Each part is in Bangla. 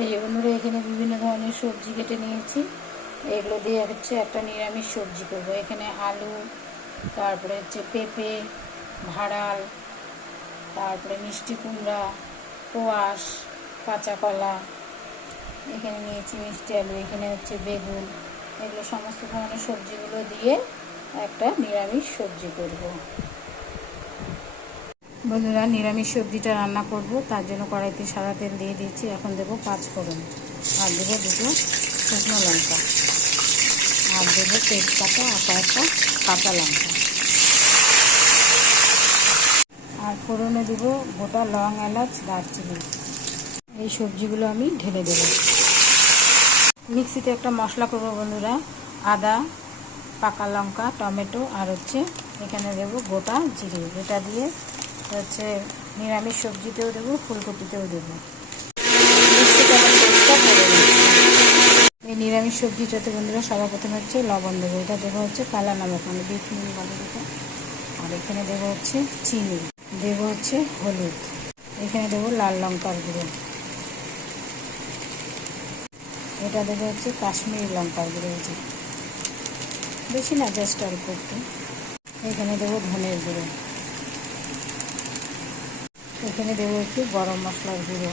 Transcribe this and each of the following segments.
এই যে বন্ধুরা, এখানে বিভিন্ন ধরনের সবজি কেটে নিয়েছি। এগুলো দিয়ে হচ্ছে একটা নিরামিষ সবজি করব। এখানে আলু, তারপরে হচ্ছে পেঁপে, ভাড়াল, তারপরে মিষ্টি কুমড়া, কোয়াশ, কাঁচা কলা, এখানে নিয়েছি মিষ্টি আলু, এখানে হচ্ছে বেগুন। এগুলো সমস্ত ধরনের সবজিগুলো দিয়ে একটা নিরামিষ সবজি করব। বন্ধুরা, নিরামিষ সবজিটা রান্না করব। তার জন্য কড়াইতে সাদা তেল দিয়ে দিয়েছি। এখন দেবো পাঁচ ফোড়ন। আর দেবো দুটো শুকনো লঙ্কা। আর দেবো তেজপাতা আর কয়েকটা কাঁচা লঙ্কা। আর ফোড়নে দেবো গোটা লং এলাচ, দারচিনি। এই সবজিগুলো আমি ঢেলে দেবো। মিক্সিতে একটা মশলা করব বন্ধুরা। আদা, পাকা লঙ্কা, টমেটো, আর হচ্ছে এখানে দেবো গোটা জিরে। এটা দিয়ে হচ্ছে নিরামিষ সবজিতেও দেবো, ফুলকপিতেও দেবো। এই নিরামিষ সবজিটাতে বন্ধুরা সবার প্রথমে হচ্ছে লবণ দেবো। এটা দেবো হচ্ছে কালা নমক মানে বিট নুন বলে যেটা আর এখানে দেবো হচ্ছে চিনি, দেবো হচ্ছে হলুদ, এখানে দেবো লাল লঙ্কার গুঁড়ো। এটা দেবো হচ্ছে কাশ্মীরি লঙ্কার গুঁড়ো যে। বেশি না, জাস্ট অল্প এখানে দেবো ধনের গুঁড়ো। এখানে দেবো একটু গরম মশলার গুঁড়ো।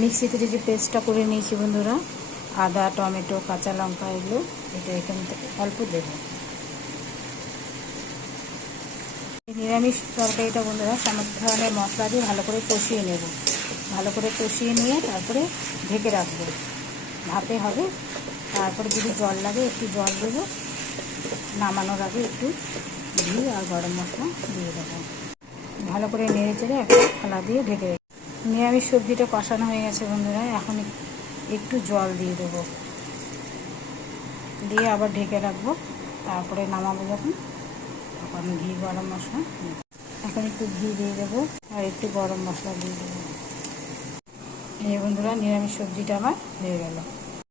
মিক্সিতে যে পেস্টটা করে নিয়েছি বন্ধুরা, আদা, টমেটো, কাঁচা লঙ্কা, এগুলো, এটা এখান থেকে অল্প দেবো। নিরামিষ তরকারিটা বন্ধুরা, সমস্ত ধরনের মশলা দিয়ে ভালো করে কষিয়ে নেব। ভালো করে কষিয়ে নিয়ে তারপরে ঢেকে রাখব। ভাতে হবে, তারপরে যদি জল লাগে একটু জল দেবো। নামানোর আগে একটু ঘি আর গরম মশলা দিয়ে দেবো। ভালো করে নেড়ে চেড়ে একটা থালা দিয়ে ঢেকে রেখে নিরামিষ সবজিটা কষানো হয়ে গেছে বন্ধুরা, এখন একটু জল দিয়ে দেবো। দিয়ে আবার ঢেকে রাখব, তারপরে নামাবো যখন তখন ঘি, গরম মশলা এখন একটু ঘি দিয়ে দেবো, আর একটু গরম মশলা দিয়ে দেবো। এই বন্ধুরা, নিরামিষ সবজিটা আমার হয়ে গেল।